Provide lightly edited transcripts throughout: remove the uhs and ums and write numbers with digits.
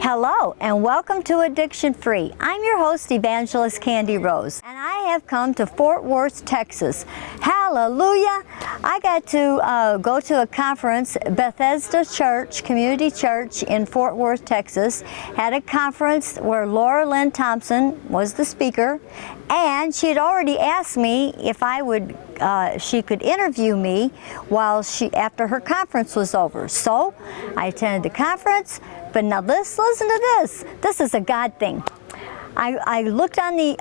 Hello and welcome to Addiction Free. I'm your host, Evangelist Kandi Rose, and I have come to Fort Worth, Texas. Hallelujah! I got to go to a conference, Bethesda Church, Community Church in Fort Worth, Texas. Had a conference where Laura Lynn Thompson was the speaker, and she had already asked me if I would, she could interview me while after her conference was over. So I attended the conference. But now listen to this. This is a God thing. I looked on the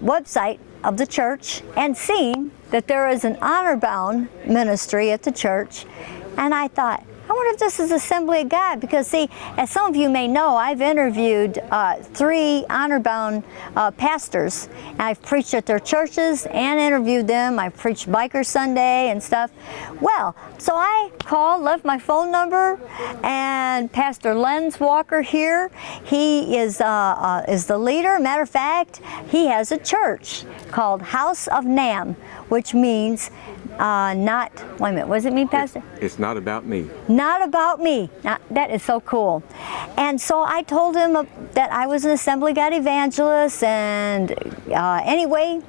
website of the church and seen that there is an Honorbound ministry at the church, and I thought, I wonder if this is Assembly of God, because see, as some of you may know, I've interviewed 3 Honorbound pastors, and I've preached at their churches and interviewed them. I've preached Biker Sunday and stuff. Well, so I called, left my phone number, and Pastor Lenz Walker here, he is the leader. Matter of fact, he has a church called House of Nam, which means wait a minute, what does it mean, Pastor? It's not about me. Not about me. Now, that is so cool. And so I told him that I was an Assembly of God evangelist, and anyway,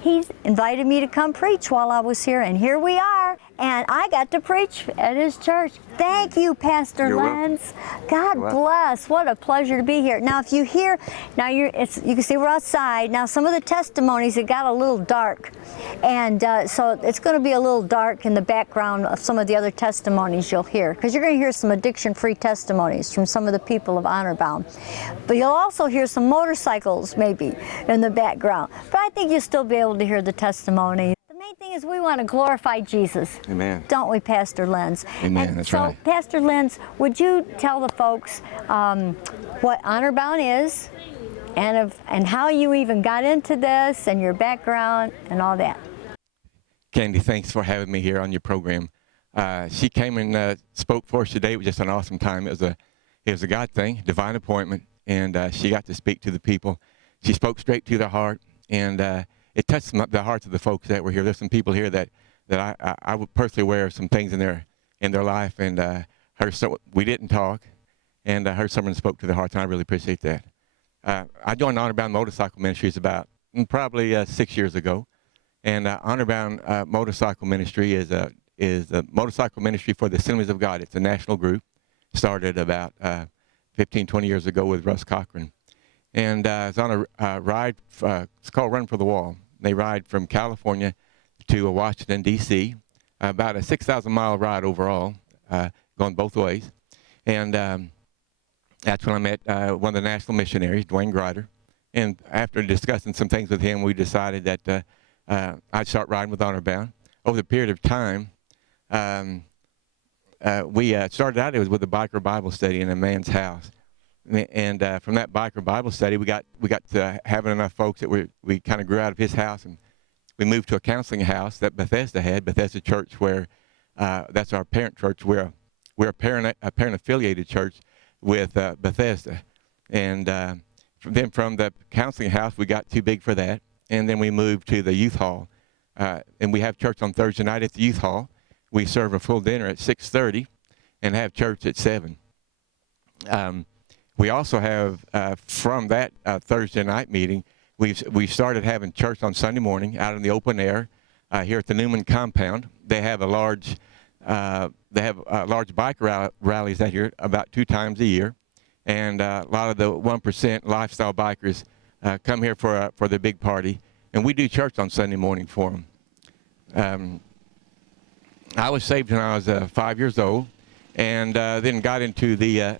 he invited me to come preach while I was here, and here we are. And I got to preach at his church. Thank you, Pastor Lenz. God bless. What a pleasure to be here. Now, if you hear, you can see we're outside. Now, some of the testimonies, it got a little dark. And so it's going to be a little dark in the background of some of the other testimonies you'll hear, because you're going to hear some addiction-free testimonies from some of the people of Honorbound. But you'll also hear some motorcycles maybe in the background. But I think you'll still be able to hear the testimonies. The main thing is we want to glorify Jesus. Amen. Don't we, Pastor Lenz? Amen. That's right. So, Pastor Lenz, would you tell the folks what Honorbound is, and how you even got into this, and your background, and all that? Kandi, thanks for having me here on your program. She came and spoke for us today. It was just an awesome time. It was a God thing, divine appointment, and she got to speak to the people. She spoke straight to their heart, and it touched the hearts of the folks that were here. There's some people here that I would personally aware of some things in their life, and we didn't talk, and heard someone spoke to their hearts, and I really appreciate that. I joined Honorbound Motorcycle Ministries about probably 6 years ago, and Honorbound Motorcycle Ministry is a motorcycle ministry for the Assemblies of God. It's a national group, started about 15, 20 years ago with Russ Cochran. And it's on a ride, it's called Run for the Wall. They ride from California to Washington, D.C., about a 6,000-mile ride overall, going both ways. And that's when I met one of the national missionaries, Dwayne Grider. And after discussing some things with him, we decided that I'd start riding with Honorbound. Over the period of time, we started out, it was with a biker Bible study in a man's house. And from that biker Bible study, we got to having enough folks that we kind of grew out of his house, and we moved to a counseling house that Bethesda had, Bethesda Church, where that's our parent church. We're a parent affiliated church with Bethesda, and then from the counseling house, we got too big for that, and then we moved to the youth hall, and we have church on Thursday night at the youth hall. We serve a full dinner at 6:30, and have church at 7. We also have, from that Thursday night meeting, we started having church on Sunday morning out in the open air here at the Newman compound. They have large bike rallies out here about 2 times a year, and a lot of the 1% lifestyle bikers come here for the big party, and we do church on Sunday morning for them. I was saved when I was 5 years old, and then got into the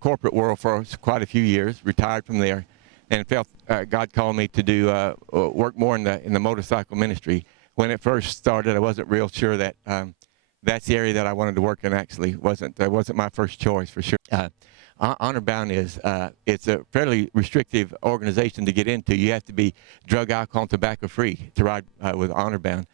corporate world for quite a few years. Retired from there, and felt God called me to do work more in the motorcycle ministry. When it first started, I wasn't real sure that that's the area that I wanted to work in. Actually, wasn't my first choice for sure. Honorbound it's a fairly restrictive organization to get into. You have to be drug, alcohol, and tobacco free to ride with Honorbound.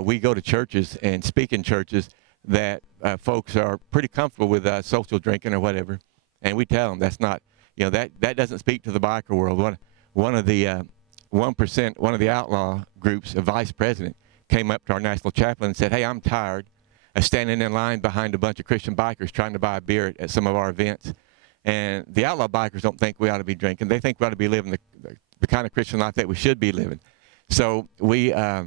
We go to churches and speak in churches that folks are pretty comfortable with social drinking or whatever, and we tell them that's not, that doesn't speak to the biker world. One of the 1%, one of the outlaw groups, a vice president, came up to our national chaplain and said, "Hey, I'm tired standing in line behind a bunch of Christian bikers trying to buy a beer at some of our events. And the outlaw bikers don't think we ought to be drinking. They think we ought to be living the kind of Christian life that we should be living. So we're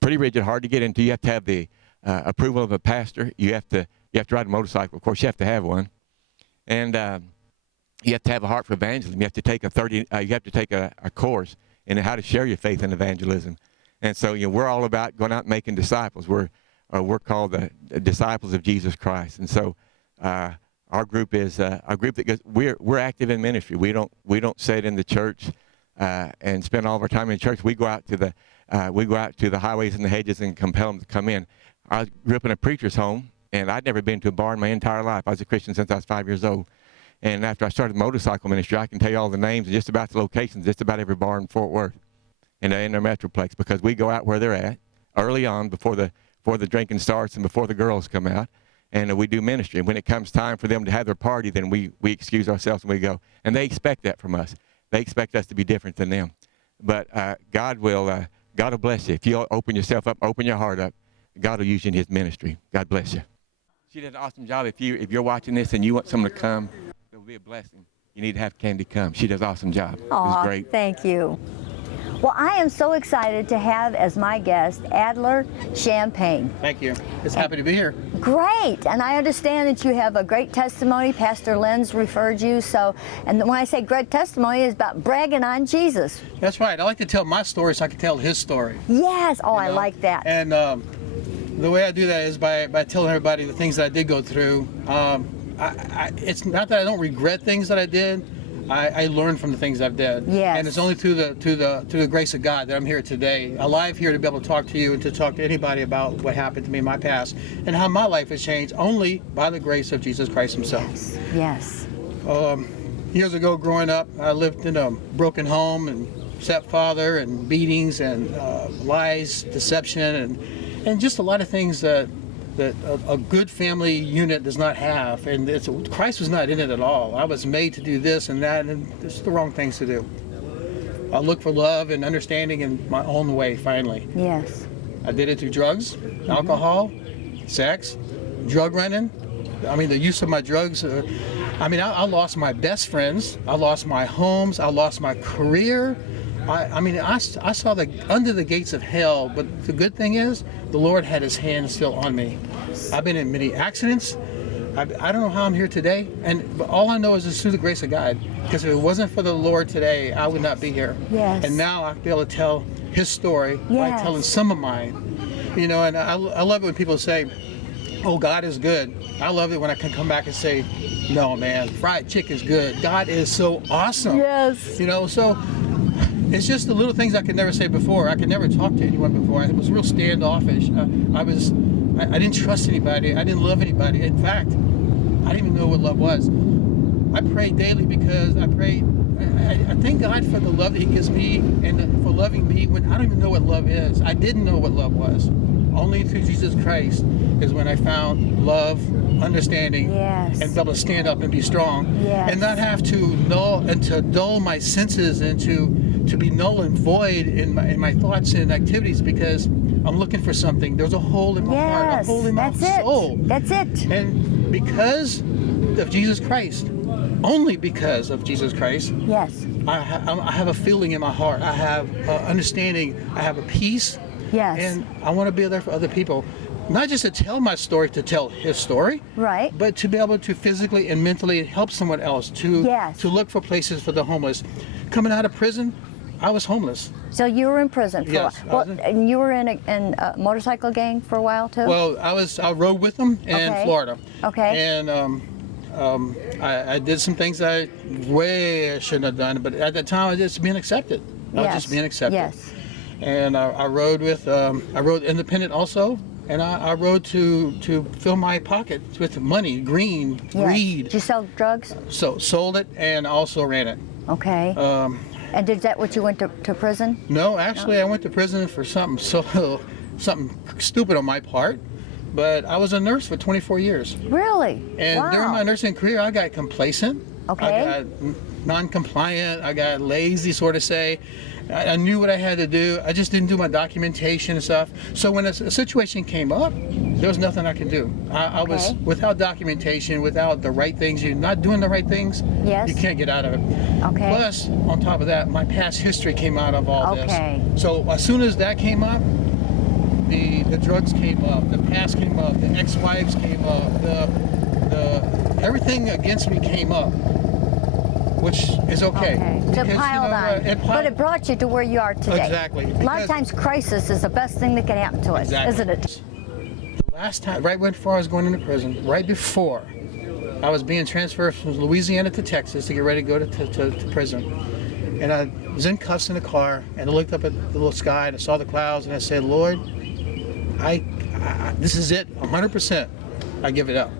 pretty rigid, hard to get into. You have to have the approval of a pastor. You have to ride a motorcycle. Of course, you have to have one. And you have to have a heart for evangelism. You have to take a course in how to share your faith in evangelism. And so, we're all about going out and making disciples. We're called the disciples of Jesus Christ. And so, our group is a group that goes. We're active in ministry. We don't sit in the church and spend all of our time in church. We go out to the highways and the hedges and compel them to come in. I grew up in a preacher's home, and I'd never been to a bar in my entire life. I was a Christian since I was 5 years old. And after I started motorcycle ministry, I can tell you all the names and just about the locations, just about every bar in Fort Worth and in their metroplex, because we go out where they're at early on before the drinking starts and before the girls come out, and we do ministry. And when it comes time for them to have their party, then we excuse ourselves and we go. And they expect that from us. They expect us to be different than them. But God will bless you. If you open yourself up, open your heart up, God will use you in his ministry. God bless you. She did an awesome job. If you're watching this and you want someone to come, it will be a blessing. You need to have Kandi come. She does an awesome job. It was great. Thank you. Well, I am so excited to have as my guest Adler Champagne. Thank you. It's happy to be here. Great. And I understand that you have a great testimony. Pastor Lenz referred you. And when I say great testimony, it's about bragging on Jesus. That's right. I like to tell my story so I can tell his story. Yes. Oh, I like that. And the way I do that is by telling everybody the things that I did go through. It's not that I don't regret things that I did. I learned from the things I've did. Yes. And it's only through the grace of God that I'm here today, alive here to be able to talk to you and to talk to anybody about what happened to me in my past and how my life has changed only by the grace of Jesus Christ himself. Yes. Years ago growing up, I lived in a broken home and stepfather and beatings and lies, deception, and just a lot of things that a good family unit does not have, and Christ was not in it at all. I was made to do this and that, and it's the wrong things to do. I look for love and understanding in my own way, finally. Yes. I did it through drugs, alcohol, sex, drug running. I mean, the use of my drugs. I lost my best friends. I lost my homes. I lost my career. I saw under the gates of hell, but the good thing is the Lord had his hand still on me. I've been in many accidents. I don't know how I'm here today, but all I know is it's through the grace of God, because if it wasn't for the Lord today, I would not be here. Yes. And now I'll be able to tell his story by telling some of mine. And I love it when people say, oh, God is good. I love it when I can come back and say, no, man, fried chicken is good. God is so awesome. Yes. So it's just the little things I could never say before. I could never talk to anyone before. I was real standoffish. I didn't trust anybody. I didn't love anybody. In fact, I didn't even know what love was. I pray daily because I thank God for the love that he gives me and for loving me when I don't even know what love is. I didn't know what love was. Only through Jesus Christ is when I found love, understanding, and be able to stand up and be strong, and not have to dull my senses and to be null and void in my thoughts and activities, because I'm looking for something. There's a hole in my heart, a hole in my soul. That's it. And because of Jesus Christ, only because of Jesus Christ, I have a feeling in my heart. I have understanding. I have a peace. Yes. And I want to be there for other people. Not just to tell my story, to tell his story, right? But to be able to physically and mentally help someone else, to look for places for the homeless. Coming out of prison, I was homeless. So you were in prison for yes, a while. And you were in a motorcycle gang for a while too? Well, I rode with them in Florida. Okay. And I did some things I shouldn't have done, but at that time I was just being accepted. I was just being accepted. Yes. And I rode independent also. And I rode to fill my pocket with money, greed. Did you sell drugs? So sold it and also ran it. Okay. And did that what you went to prison? No, actually I went to prison for something stupid on my part. but I was a nurse for 24 years. Really? And Wow. during my nursing career, I got complacent. Okay. I got non-compliant. I got lazy, sort of say. I knew what I had to do. I just didn't do my documentation and stuff. So when a situation came up, there was nothing I could do. I was Okay. without documentation, without the right things. You're not doing the right things. Yes. You can't get out of it. Okay. Plus, on top of that, my past history came out of all Okay. this. So as soon as that came up, the drugs came up, the past came up, the ex-wives came up, the everything against me came up, which is okay. To Because, pile on. But it piled- brought you to where you are today. Exactly, A lot of because- times crisis is the best thing that can happen to us, Exactly. isn't it? The last time, right before I was going into prison, right before I was being transferred from Louisiana to Texas to get ready to go to prison. And I was in cuffs in the car, and I looked up at the little sky, and I saw the clouds, and I said, Lord, I this is it, 100%. I give it up.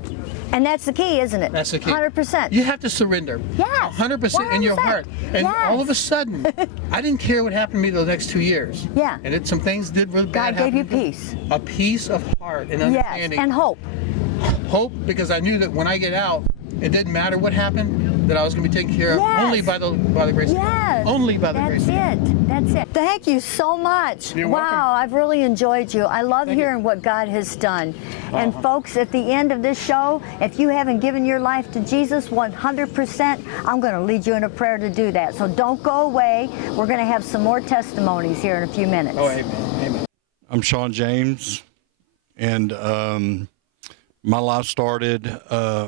And that's the key, isn't it? That's the key. 100%. You have to surrender. Yes, 100% in your 100%. heart. And Yes. all of a sudden, I didn't care what happened to me the next 2 years. Yeah. And some things did really bad God gave you happen. peace. A peace of heart and Yes, understanding. and hope. Hope, because I knew that when I get out, it didn't matter what happened, that I was going to be taken care of Yes. only by the grace of God. Yes. Only by the grace of God. That's it. That's it. Thank you so much. You're wow, welcome. I've really enjoyed you. I love Thank you. hearing what God has done. And folks, at the end of this show, if you haven't given your life to Jesus 100%, I'm going to lead you in a prayer to do that. So don't go away. We're going to have some more testimonies here in a few minutes. Oh, amen. Amen. I'm Sean James, and my life started,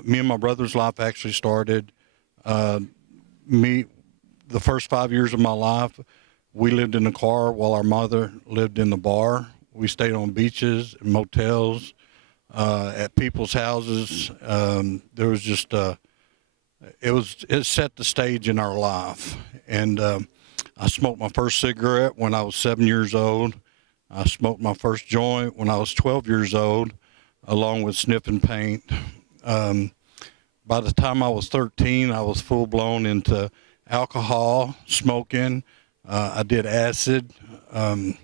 me and my brother's life actually started, the first 5 years of my life, we lived in the car while our mother lived in the bar. We stayed on beaches and motels, at people's houses. There was just, it set the stage in our life. And I smoked my first cigarette when I was 7 years old. I smoked my first joint when I was 12 years old, along with sniffing paint. By the time I was 13, I was full-blown into alcohol, smoking. I did acid. It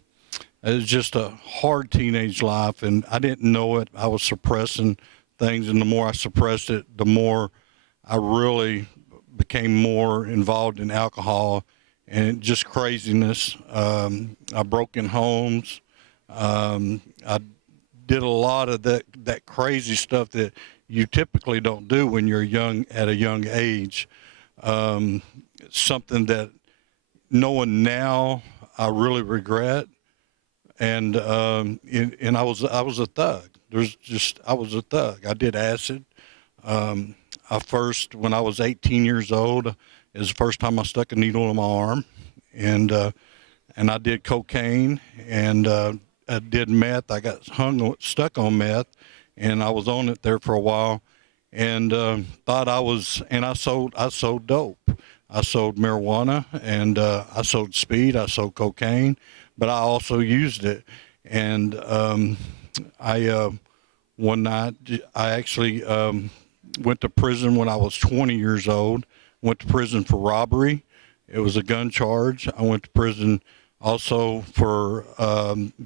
was just a hard teenage life, and I didn't know it. I was suppressing things, and the more I suppressed it, the more I really became more involved in alcohol and just craziness. I broke in homes. I did a lot of that crazy stuff that you typically don't do when you're young, at a young age. Something that knowing now I really regret. And I was a thug. I was a thug. I did acid. When I was 18 years old, it was the first time I stuck a needle in my arm, and I did cocaine, and I did meth. I got stuck on meth, and I was on it there for a while, and I sold dope. I sold marijuana, and I sold speed. I sold cocaine, but I also used it. And one night, I actually went to prison when I was 20 years old. Went to prison for robbery. It was a gun charge. I went to prison also for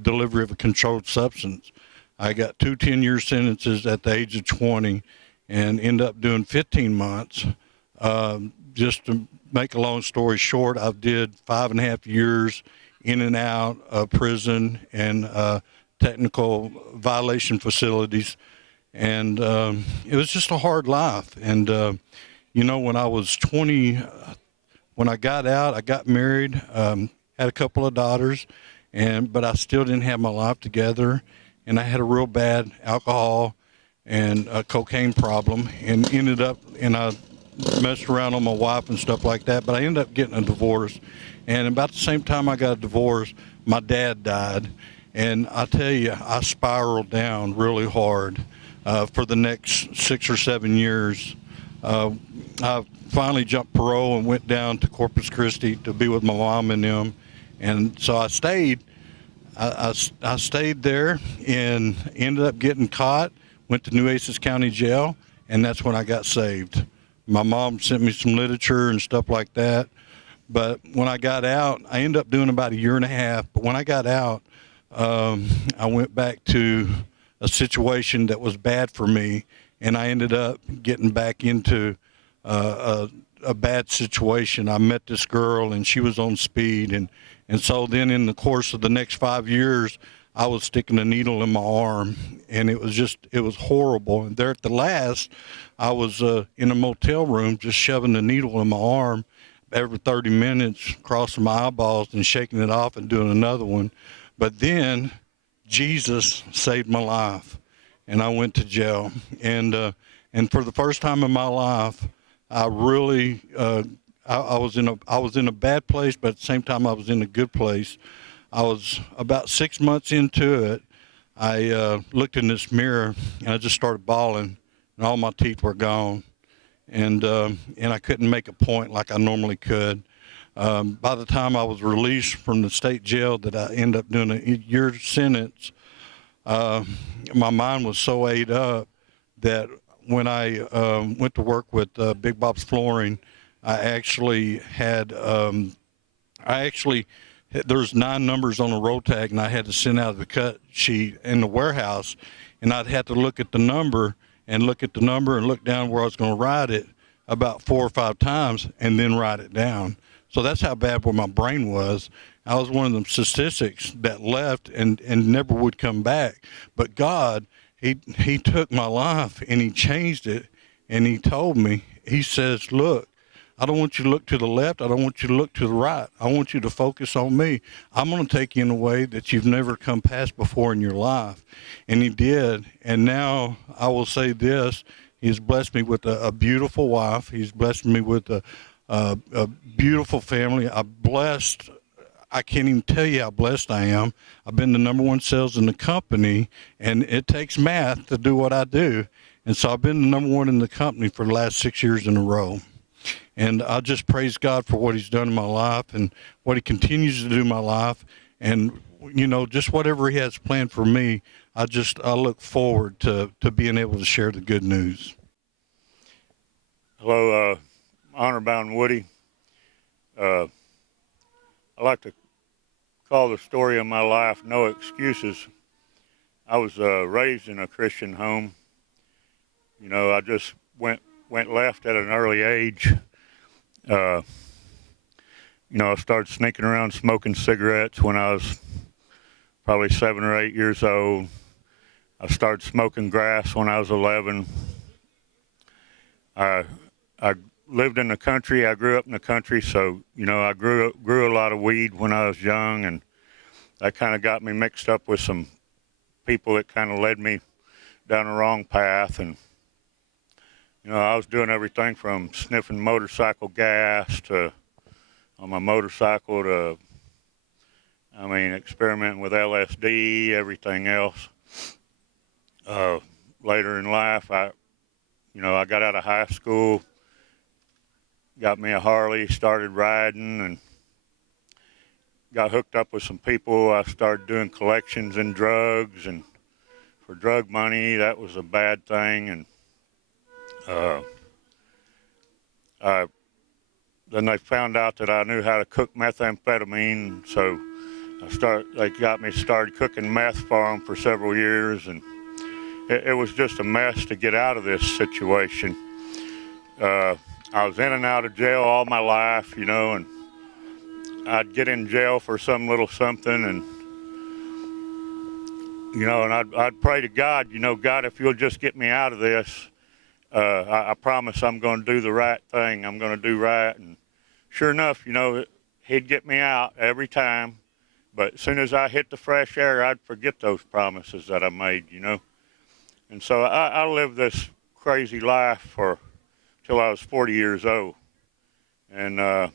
delivery of a controlled substance. I got 2 10-year sentences at the age of 20 and ended up doing 15 months. Just to make a long story short, I did 5.5 years in and out of prison and technical violation facilities. And it was just a hard life. And, when I was 20, when I got out, I got married, had a couple of daughters, but I still didn't have my life together. And I had a real bad alcohol and a cocaine problem, and I messed around on my wife and stuff like that, but I ended up getting a divorce. And about the same time I got a divorce, my dad died. And I tell you, I spiraled down really hard for the next 6 or 7 years. I finally jumped parole and went down to Corpus Christi to be with my mom and them. And so I stayed. I stayed there and ended up getting caught, went to Nueces County Jail, and that's when I got saved. My mom sent me some literature and stuff like that. But when I got out, I ended up doing about 1.5 years. But when I got out, I went back to a situation that was bad for me, and I ended up getting back into a bad situation. I met this girl, and she was on speed, and so then in the course of the next 5 years, I was sticking a needle in my arm, and it was horrible. And there at the last, I was in a motel room just shoving the needle in my arm every 30 minutes, crossing my eyeballs and shaking it off and doing another one. But then Jesus saved my life, and I went to jail. And for the first time in my life, I really I was in a bad place, but at the same time I was in a good place. I was about 6 months into it. I looked in this mirror, and I just started bawling, and all my teeth were gone. And I couldn't make a point like I normally could. By the time I was released from the state jail that I ended up doing a year sentence, my mind was so ate up that when I went to work with Big Bob's Flooring, I actually had, there's 9 numbers on a roll tag, and I had to send out the cut sheet in the warehouse, and I'd have to look at the number and look at the number and look down where I was going to write it about 4 or 5 times and then write it down. So that's how bad where my brain was. I was one of them statistics that left and never would come back. But God, he took my life and he changed it, and he told me, he says, look, I don't want you to look to the left. I don't want you to look to the right. I want you to focus on me. I'm going to take you in a way that you've never come past before in your life. And he did. And now I will say this. He's blessed me with a beautiful wife. He's blessed me with a beautiful family. I can't even tell you how blessed I am. I've been the #1 sales in the company, and it takes math to do what I do. And so I've been the #1 in the company for the last 6 years in a row. And I just praise God for what he's done in my life and what he continues to do in my life. And, you know, just whatever he has planned for me, I look forward to being able to share the good news. Hello, Honorbound Woody. I like to call the story of my life No Excuses. I was raised in a Christian home. You know, I just went left at an early age. You know, I started sneaking around smoking cigarettes when I was probably 7 or 8 years old. I started smoking grass when I was 11. I lived in the country. I grew up in the country, so, you know, I grew a lot of weed when I was young, and that kind of got me mixed up with some people that kind of led me down the wrong path. And you know, I was doing everything from sniffing motorcycle gas to, on my motorcycle, to, I mean, experimenting with LSD, everything else. Later in life, I got out of high school, got me a Harley, started riding, and got hooked up with some people. I started doing collections in drugs, and for drug money, that was a bad thing. And then they found out that I knew how to cook methamphetamine, so they got me started cooking meth for them for several years, and it was just a mess to get out of this situation. I was in and out of jail all my life, you know, and I'd get in jail for some little something, and you know, and I'd pray to God, you know, God, if you'll just get me out of this, I promise I'm going to do the right thing. I'm going to do right. And sure enough, you know, he'd get me out every time. But as soon as I hit the fresh air, I'd forget those promises that I made, you know. And so I lived this crazy life till I was 40 years old. And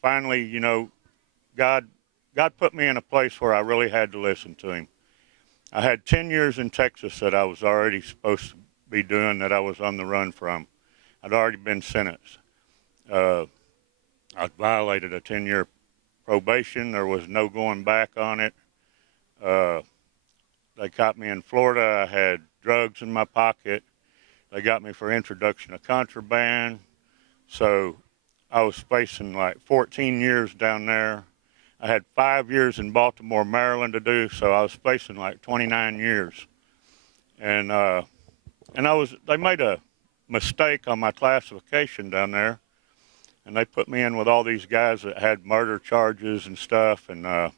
finally, you know, God put me in a place where I really had to listen to him. I had 10 years in Texas that I was already supposed to be doing, that I was on the run from. I'd already been sentenced. I violated a 10-year probation. There was no going back on it. They caught me in Florida. I had drugs in my pocket. They got me for introduction of contraband. So I was facing like 14 years down there. I had 5 years in Baltimore, Maryland to do, so I was facing like 29 years. and they made a mistake on my classification down there, and they put me in with all these guys that had murder charges and stuff, and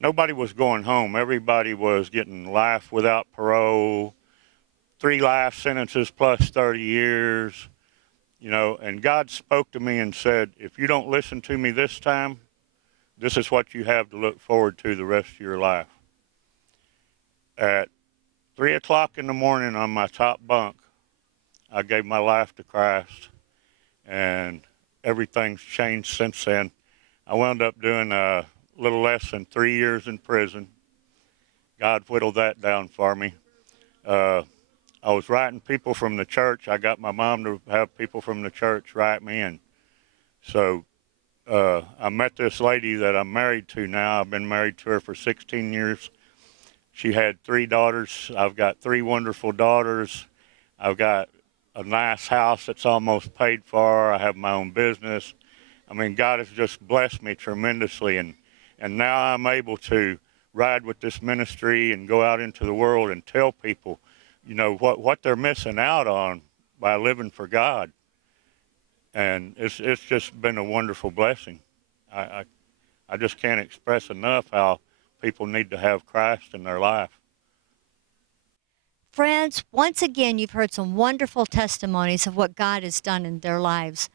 nobody was going home. Everybody was getting life without parole, 3 life sentences plus 30 years, you know, and God spoke to me and said, if you don't listen to me this time, this is what you have to look forward to the rest of your life. At 3 o'clock in the morning on my top bunk, I gave my life to Christ, and everything's changed since then. I wound up doing a little less than 3 years in prison. God whittled that down for me. I was writing people from the church. I got my mom to have people from the church write me in. So I met this lady that I'm married to now. I've been married to her for 16 years. She had 3 daughters. I've got 3 wonderful daughters. I've got a nice house that's almost paid for. I have my own business. I mean, God has just blessed me tremendously, and now I'm able to ride with this ministry and go out into the world and tell people, you know, what they're missing out on by living for God. And it's just been a wonderful blessing. I just can't express enough how people need to have Christ in their life. Friends, once again, you've heard some wonderful testimonies of what God has done in their lives.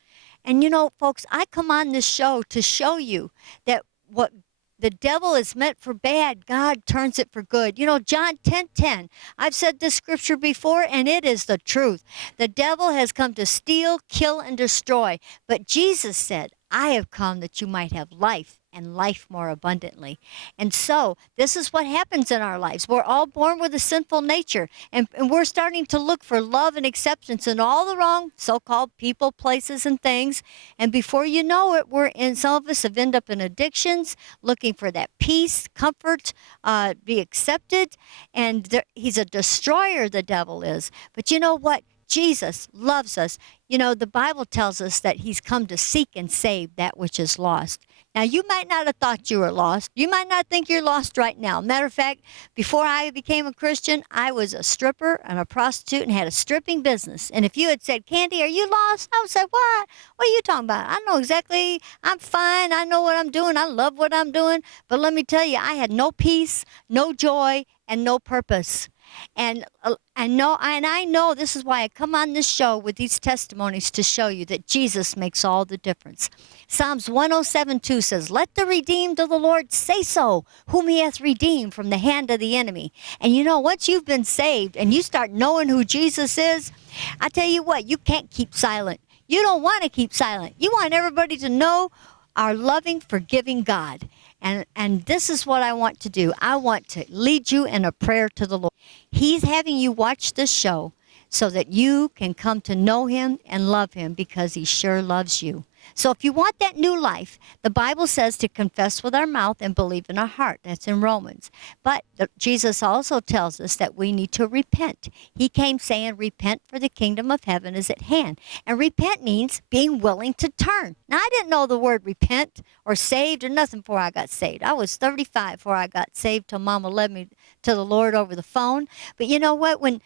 And you know, folks, I come on this show to show you that what the devil is meant for bad, God turns it for good. You know, John 10:10, I've said this scripture before, and it is the truth. The devil has come to steal, kill, and destroy. But Jesus said, I have come that you might have life, and life more abundantly. And so this is what happens in our lives. We're all born with a sinful nature, and we're starting to look for love and acceptance in all the wrong so-called people, places, and things. And before you know it, some of us have ended up in addictions, looking for that peace, comfort, be accepted. And he's a destroyer, the devil is. But you know what? Jesus loves us. You know, the Bible tells us that he's come to seek and save that which is lost. Now, you might not have thought you were lost. You might not think you're lost right now. Matter of fact, before I became a Christian, I was a stripper and a prostitute and had a stripping business. And if you had said, Kandi, are you lost? I would say, what? What are you talking about? I know exactly. I'm fine. I know what I'm doing. I love what I'm doing. But let me tell you, I had no peace, no joy, and no purpose. And I know this is why I come on this show with these testimonies to show you that Jesus makes all the difference. Psalms 107:2 says, let the redeemed of the Lord say so, whom he hath redeemed from the hand of the enemy. And you know, once you've been saved and you start knowing who Jesus is, I tell you what, you can't keep silent. You don't want to keep silent. You want everybody to know our loving, forgiving God. And this is what I want to do. I want to lead you in a prayer to the Lord. He's having you watch this show so that you can come to know him and love him because he sure loves you. So if you want that new life, the Bible says to confess with our mouth and believe in our heart. That's in Romans. But Jesus also tells us that we need to repent. He came saying, repent, for the kingdom of heaven is at hand. And repent means being willing to turn. Now, I didn't know the word repent or saved or nothing before I got saved. I was 35 before I got saved till Mama led me to the Lord over the phone. But you know what? When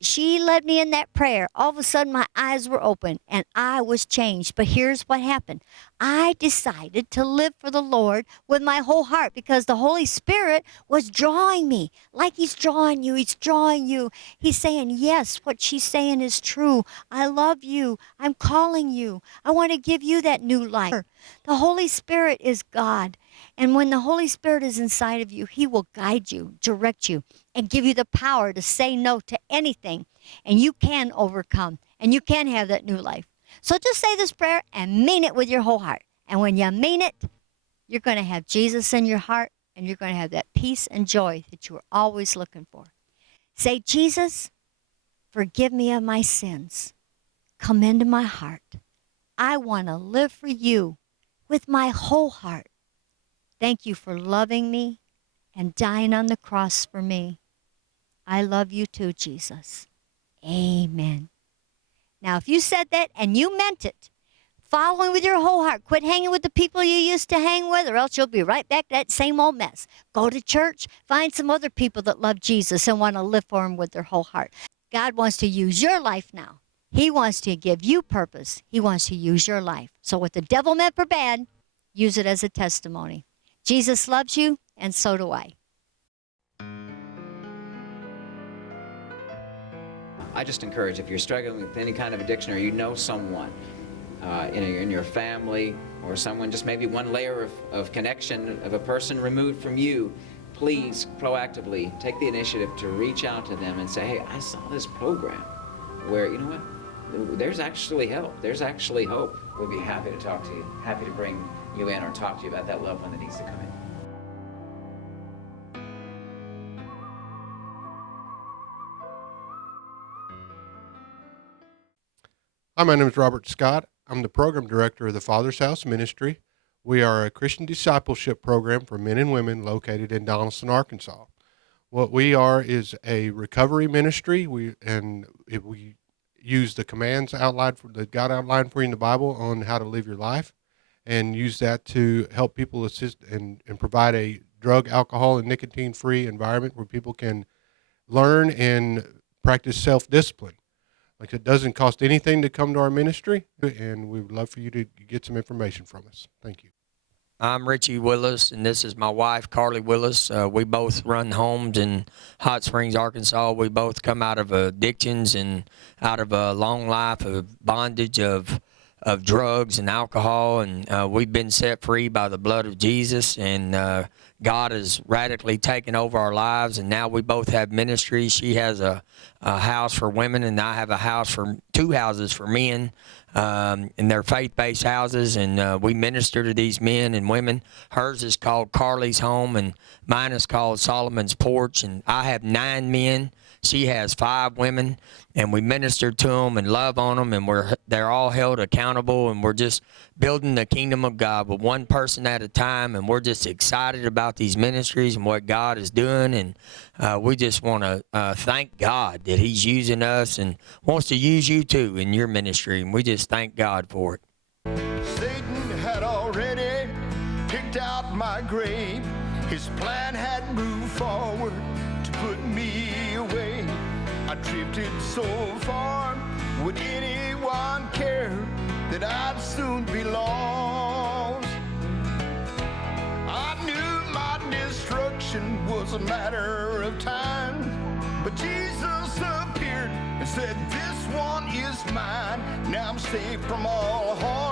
she led me in that prayer, all of a sudden my eyes were open and I was changed. But here's what happened. I decided to live for the Lord with my whole heart because the Holy Spirit was drawing me like he's drawing you. He's drawing you. He's saying, yes, what she's saying is true. I love you. I'm calling you. I want to give you that new life. The Holy Spirit is God. And when the Holy Spirit is inside of you, he will guide you, direct you, and give you the power to say no to anything. And you can overcome, and you can have that new life. So just say this prayer and mean it with your whole heart. And when you mean it, you're going to have Jesus in your heart, and you're going to have that peace and joy that you are always looking for. Say, Jesus, forgive me of my sins. Come into my heart. I want to live for you with my whole heart. Thank you for loving me and dying on the cross for me. I love you too, Jesus. Amen. Now, if you said that and you meant it, following with your whole heart. Quit hanging with the people you used to hang with, or else you'll be right back to that same old mess. Go to church. Find some other people that love Jesus and want to live for him with their whole heart. God wants to use your life now. He wants to give you purpose. He wants to use your life. So what the devil meant for bad, use it as a testimony. Jesus loves you, and so do I. I just encourage, if you're struggling with any kind of addiction, or you know someone in your family, or someone just maybe one layer of connection of a person removed from you, please proactively take the initiative to reach out to them and say, hey, I saw this program where, you know what, there's actually help, there's actually hope. We'd be happy to talk to you, happy to bring you in or talk to you about that loved one that needs to come in. Hi, my name is Robert Scott. I'm the program director of the Father's House Ministry. We are a Christian discipleship program for men and women located in Donaldson, Arkansas. What we are is a recovery ministry. We use the commands that God outlined for you in the Bible on how to live your life, and use that to help people assist and provide a drug, alcohol, and nicotine-free environment where people can learn and practice self-discipline. Like, it doesn't cost anything to come to our ministry, and we would love for you to get some information from us. Thank you. I'm Richie Willis, and this is my wife, Carly Willis. We both run homes in Hot Springs, Arkansas. We both come out of addictions and out of a long life of bondage of drugs and alcohol, and we've been set free by the blood of Jesus, and God has radically taken over our lives, and now we both have ministries. She has a house for women, and I have two houses for men, and they're faith-based houses, and we minister to these men and women. Hers is called Carly's Home, and mine is called Solomon's Porch, and I have 9 men. She has 5 women, and we minister to them and love on them, and they're all held accountable, and we're just building the kingdom of God with one person at a time, and we're just excited about these ministries and what God is doing, and we just want to thank God that he's using us and wants to use you too in your ministry, and we just thank God for it. Satan had already picked out my grave. His plan had moved forward to put me away. I drifted so far, would anyone care that I'd soon be lost? I knew my destruction was a matter of time, but Jesus appeared and said, this one is mine. Now I'm safe from all harm.